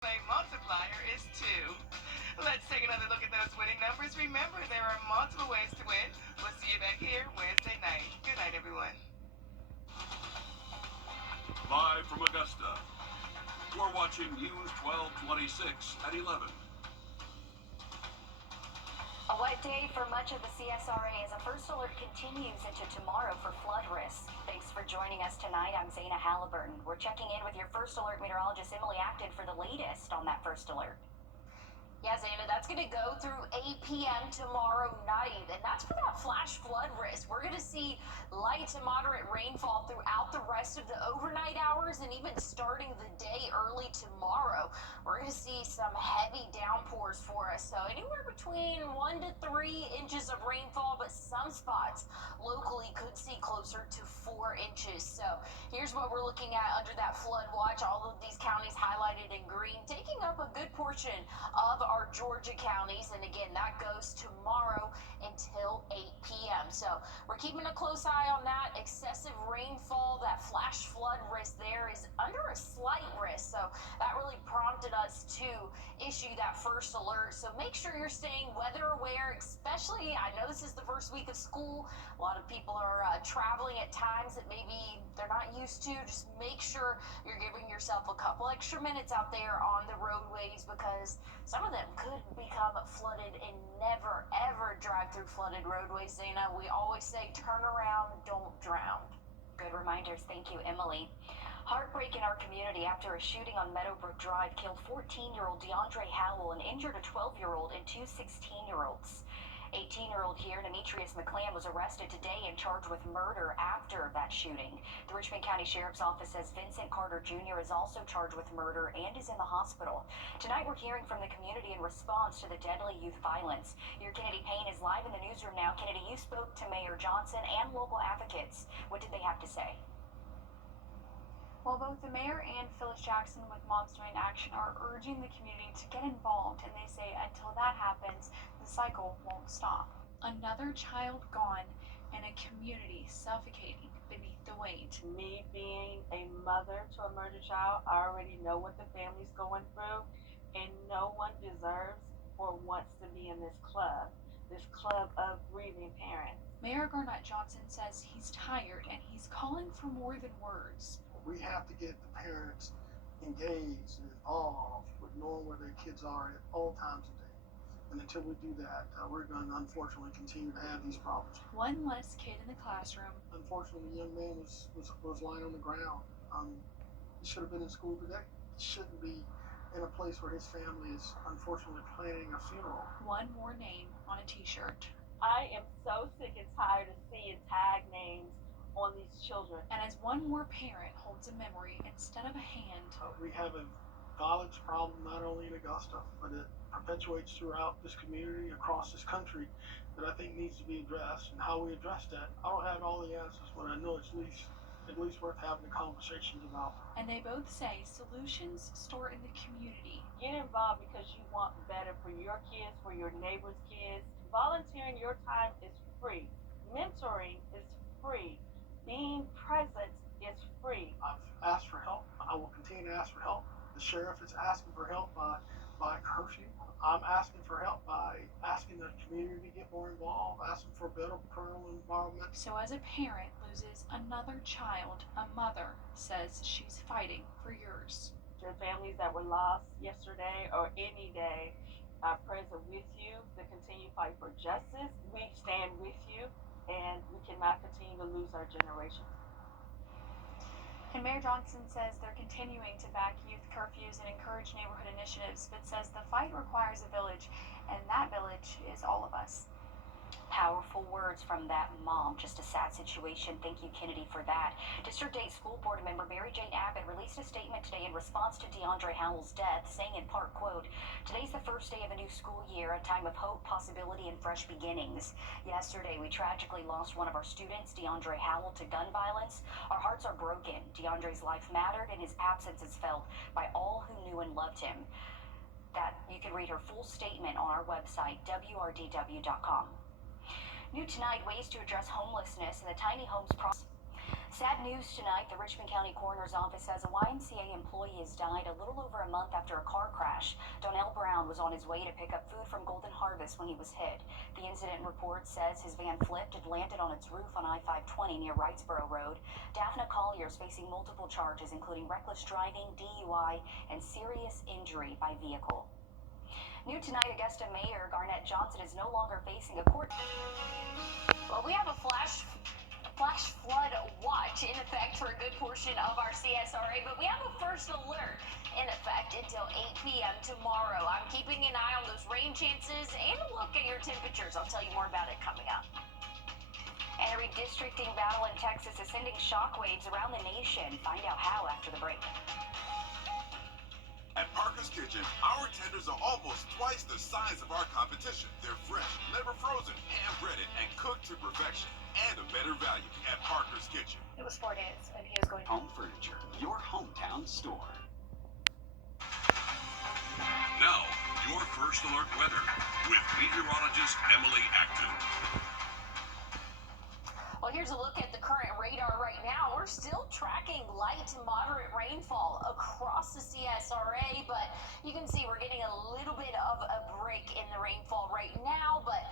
A multiplier is 2. Let's take another look at those winning numbers. Remember, there are multiple ways to win. We'll see you back here Wednesday night. Good night, everyone. Live from Augusta, you're watching News 1226 at 11. A wet day for much of the CSRA as a first alert continues into tomorrow for flood risks. Thanks for joining us tonight. I'm Zaina Halliburton. We're checking in with your first alert meteorologist, Emily Acton, for the latest on that first alert. Yeah, Zaina, that's going to go through 8 p.m. tomorrow night, and that's for that flash flood risk. We're going to see light to moderate rainfall throughout the rest of the overnight hours and even starting the day early tomorrow. We're going to see some heavy downpours for us, so anywhere between 1 to 3 inches of rainfall, but some spots locally could see closer to 4 inches. So here's what we're looking at under that flood watch. All of these counties highlighted in green, taking up a good portion of our Georgia counties, and again, that goes tomorrow until 8 p.m. So we're keeping a close eye on that. Excessive rainfall, that flash flood risk there is under a slight risk, so that really prompted us to issue that first alert. So make sure you're staying weather aware, especially, I know this is the first week of school. A lot of people are traveling at times that maybe they're not used to. Just make sure you're giving yourself a couple extra minutes out there on the roadways, because some of them could become flooded and never, ever drive through flooded roadways. Zaina, we always say turn around, don't drown. Good reminders. Thank you, Emily. Heartbreak in our community after a shooting on Meadowbrook Drive killed 14-year-old DeAndre Howell and injured a 12-year-old and two 16-year-olds. 18-year-old here, Demetrius McClam, was arrested today and charged with murder after that shooting. The Richmond County Sheriff's Office says Vincent Carter Jr. is also charged with murder and is in the hospital. Tonight, we're hearing from the community in response to the deadly youth violence. Your Kennedy Payne is live in the newsroom now. Kennedy, you spoke to Mayor Johnson and local advocates. What did they have to say? Well, both the mayor and Phyllis Jackson with Moms Joint Action are urging the community to get involved, and they say until that happens, the cycle won't stop. Another child gone and a community suffocating beneath the weight. Me being a mother to a murdered child, I already know what the family's going through, and no one deserves or wants to be in this club of grieving parents. Mayor Garnett Johnson says he's tired and he's calling for more than words. We have to get the parents engaged and involved with knowing where their kids are at all times of day. And until we do that, we're going to unfortunately continue to have these problems. One less kid in the classroom. Unfortunately, the young man was lying on the ground. He should have been in school today. He shouldn't be in a place where his family is unfortunately planning a funeral. One more name on a t-shirt. I am so sick and tired of seeing tag names on these children. And as one more parent holds a memory instead of a hand. We have a violence problem not only in Augusta, but it perpetuates throughout this community, across this country, that I think needs to be addressed. And how we address that, I don't have all the answers, but I know it's at least worth having the conversations about. And they both say solutions start in the community. Get involved because you want better for your kids, for your neighbors' kids. Volunteering your time is free. Mentoring is free. Being present is free. I've asked for help. I will continue to ask for help. The sheriff is asking for help by curfew. I'm asking for help by asking the community to get more involved, asking for better parental involvement. So as a parent loses another child, a mother says she's fighting for yours. The families that were lost yesterday or any day, our prayers are with you. The continued fight for justice. We stand with you, and we cannot continue to lose our generation. And Mayor Johnson says they're continuing to back youth curfews and encourage neighborhood initiatives, but says the fight requires a village, and that village is all of us. Powerful words from that mom. Just a sad situation. Thank you, Kennedy, for that. District 8 School Board member Mary Jane Abbott released a statement today in response to DeAndre Howell's death, saying in part, quote, "Today's the first day of a new school year, a time of hope, possibility, and fresh beginnings. Yesterday, we tragically lost one of our students, DeAndre Howell, to gun violence. Our hearts are broken. DeAndre's life mattered, and his absence is felt by all who knew and loved him." That you can read her full statement on our website, wrdw.com. New tonight, ways to address homelessness in the tiny homes process. Sad news tonight. The Richmond County Coroner's Office says a YMCA employee has died a little over a month after a car crash. Donnell Brown was on his way to pick up food from Golden Harvest when he was hit. The incident report says his van flipped and landed on its roof on I-520 near Wrightsboro Road. Daphne Collier is facing multiple charges, including reckless driving, DUI, and serious injury by vehicle. New tonight, Augusta Mayor Garnett Johnson is no longer facing a court. Well, we have a flash flood watch in effect for a good portion of our CSRA, but we have a first alert in effect until 8 p.m. tomorrow. I'm keeping an eye on those rain chances and a look at your temperatures. I'll tell you more about it coming up. And a redistricting battle in Texas is sending shockwaves around the nation. Find out how after the break. At Parker's Kitchen, our tenders are almost twice the size of our competition. They're fresh, never frozen, hand-breaded, and cooked to perfection. And a better value at Parker's Kitchen. It was 4 days, and he was going Home Furniture, your hometown store. Now, your first alert weather with meteorologist Emily Acton. Well, here's a look at the current radar right now. We're still tracking light to moderate rainfall across the CSRA, but you can see we're getting a little bit of a break in the rainfall right now, but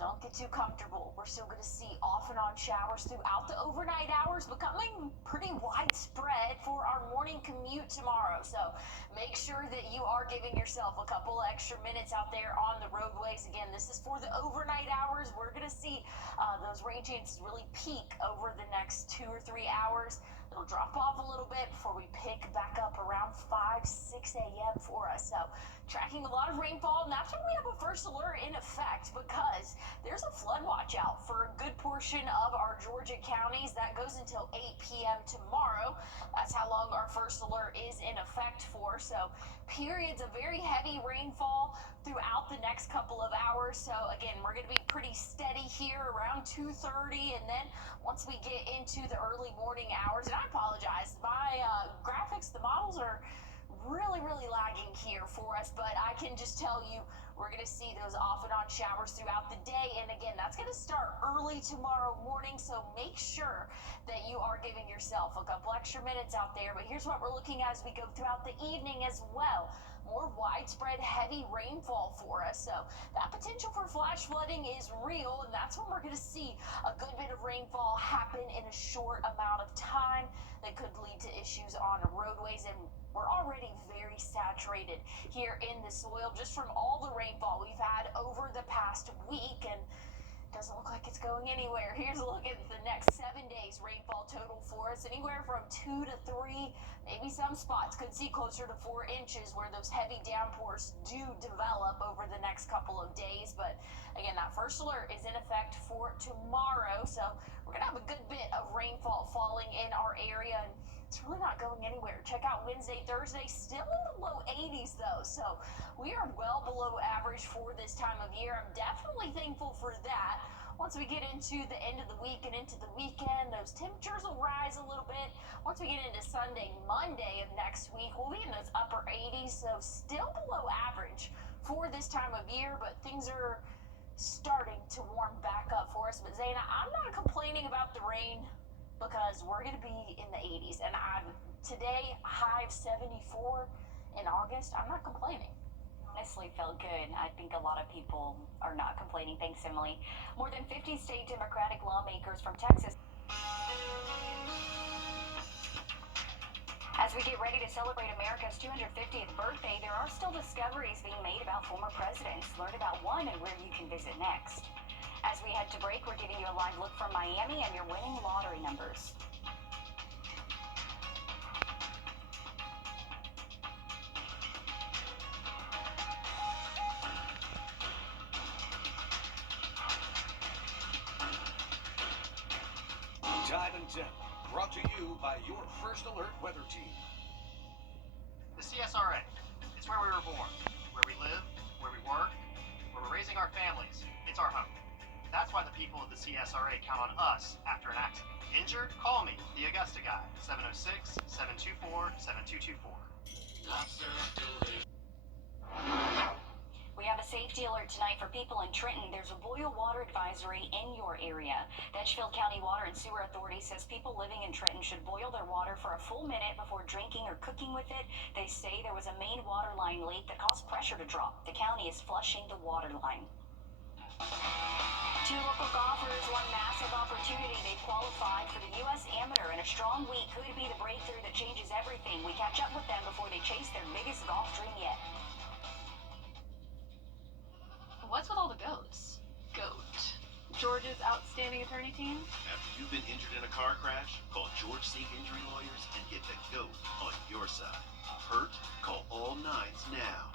don't get too comfortable. We're still going to see off and on showers throughout the overnight hours, becoming pretty widespread for our morning commute tomorrow. So make sure that you are giving yourself a couple extra minutes out there on the roadways. Again, this is for the overnight hours. We're going to see those rain chances really peak over the next 2 or 3 hours. It'll drop off a little bit before we pick back up around 5, 6 a.m. for us. So tracking a lot of rainfall, and that's when we have a first alert in effect, because there's a flood watch out for a good portion of our Georgia counties. That goes until 8 p.m. tomorrow. That's how long our first alert is in effect for. So periods of very heavy rainfall throughout the next couple of hours. So again, we're going to be pretty steady here around 2:30, and then once we get into the early morning hours, and I apologize, my graphics, the models are really lagging here for us, but I can just tell you we're going to see those off and on showers throughout the day. And again, that's going to start early tomorrow morning, so make sure that you are giving yourself a couple extra minutes out there. But here's what we're looking at as we go throughout the evening as well. More widespread heavy rainfall for us, so that potential for flash flooding is real, and that's when we're going to see a good bit of rainfall happen in a short amount of time that could lead to issues on roadways. And we're already very saturated here in the soil just from all the rainfall we've had over the past week, and doesn't look like it's going anywhere. Here's a look at the next 7 days rainfall total for us, anywhere from 2 to 3, maybe some spots could see closer to 4 inches where those heavy downpours do develop over the next couple of days. But again, that first alert is in effect for tomorrow, so we're gonna have a good bit of rainfall falling in our area, and it's really not going anywhere. Check out Wednesday, Thursday, still in the low 80s though, so we are well below average for this time of year. I'm definitely thankful for that. Once we get into the end of the week and into the weekend, those temperatures will rise a little bit. Once we get into Sunday, Monday of next week, we'll be in those upper 80s, so still below average for this time of year, but things are starting to warm back up for us. But Zaina, I'm not complaining about the rain, because we're going to be in the 80s, and today high of 74 in August. I'm not complaining. Honestly felt good. I think a lot of people are not complaining. Thanks, Emily. More than 50 state Democratic lawmakers from Texas. As we get ready to celebrate America's 250th birthday, there are still discoveries being made about former presidents. Learn about one and where you can visit next. As we head to break, we're giving you a live look from Miami and your winning lottery numbers. Time and Temp, brought to you by your First Alert weather team. The CSRA, it's where we were born, where we live, where we work, where we're raising our families. It's our home. That's why the people of the CSRA count on us after an accident. Injured? Call me, the Augusta guy, 706-724-7224. We have a safety alert tonight for people in Trenton, there's a boil water advisory in your area. The Edgefield County Water and Sewer Authority says people living in Trenton should boil their water for a full minute before drinking or cooking with it. They say there was a main water line leak that caused pressure to drop. The county is flushing the water line. Two local golfers won massive opportunity. They qualified for the U.S. Amateur, and a strong week could be the breakthrough that changes everything. We catch up with them before they chase their biggest golf dream yet. What's with all the goats? Goat. George's outstanding attorney team? After you've been injured in a car crash, call George Sink Injury Lawyers and get the GOAT on your side. Hurt? Call all nines now.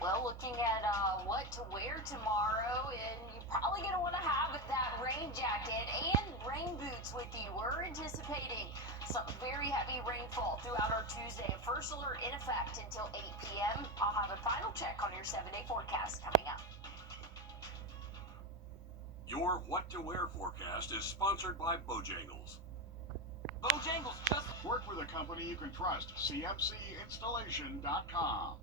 Well, looking at what to wear tomorrow, and you're probably going to want to have that rain jacket and rain boots with you. We're anticipating some very heavy rainfall throughout our Tuesday. A first alert in effect until 8 p.m. I'll have a final check on your 7-day forecast coming up. Your What to Wear forecast is sponsored by Bojangles. Bojangles just work with a company you can trust. CMCinstallation.com.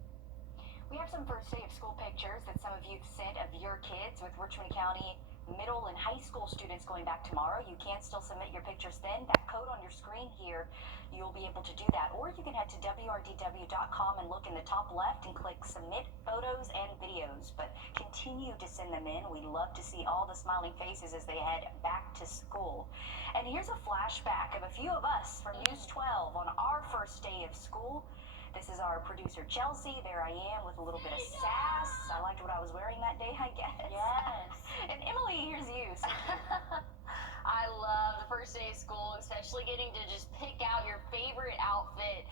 We have some first day of school pictures that some of you sent of your kids with Richmond County middle and high school students going back tomorrow. You can still submit your pictures then. That code on your screen here, you'll be able to do that. Or you can head to wrdw.com and look in the top left and click submit photos and videos. But continue to send them in. We love to see all the smiling faces as they head back to school. And here's a flashback of a few of us from News 12 on our first day of school. This is our producer, Chelsea. There I am with a little bit of sass. I liked what I was wearing that day, I guess. Yes. And Emily, here's you. So I love the first day of school, especially getting to just pick out your favorite outfit.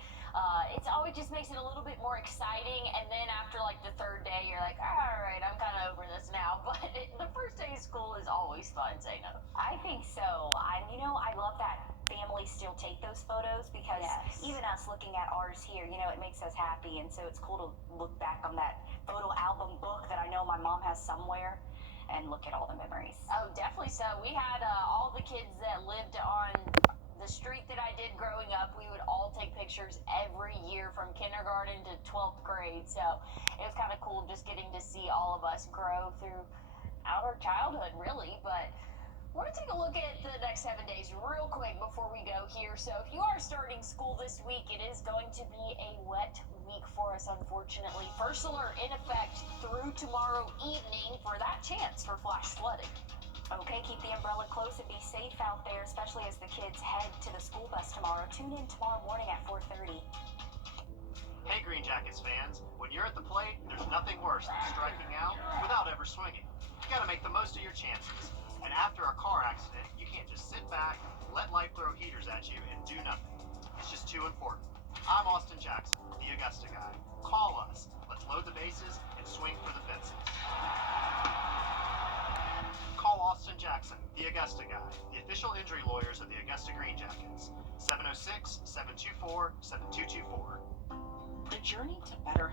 It's always just makes it a little bit more exciting. And then after like the third day, you're like, all right, I'm kind of over this now. But the first day of school is always fun, Zaina. I think so. I love that families still take those photos because even us looking at ours here, it makes us happy. And so it's cool to look back on that photo album book that I know my mom has somewhere and look at all the memories. Oh, definitely so. We had all the kids that lived on the street that I did growing up. We would all take pictures every year from kindergarten to 12th grade. So it was kind of cool just getting to see all of us grow throughout our childhood, really. But we're going to take a look at the next 7 days real quick before we go here. So if you are starting school this week, it is going to be a wet week for us, unfortunately. First alert in effect through tomorrow evening for that chance for flash flooding. Okay, keep the umbrella close and be safe out there, especially as the kids head to the school bus tomorrow. Tune in tomorrow morning at 4:30. Hey, Green Jackets fans, when you're at the plate, there's nothing worse than striking out without ever swinging. You got to make the most of your chances. And after a car accident, you can't just sit back, let life throw heaters at you, and do nothing. It's just too important. I'm Austin Jackson, the Augusta guy. Call us. Let's load the bases and swing for the fences. Call Austin Jackson, the Augusta guy, the official injury lawyers of the Augusta Green Jackets. 706-724-7224. The journey to better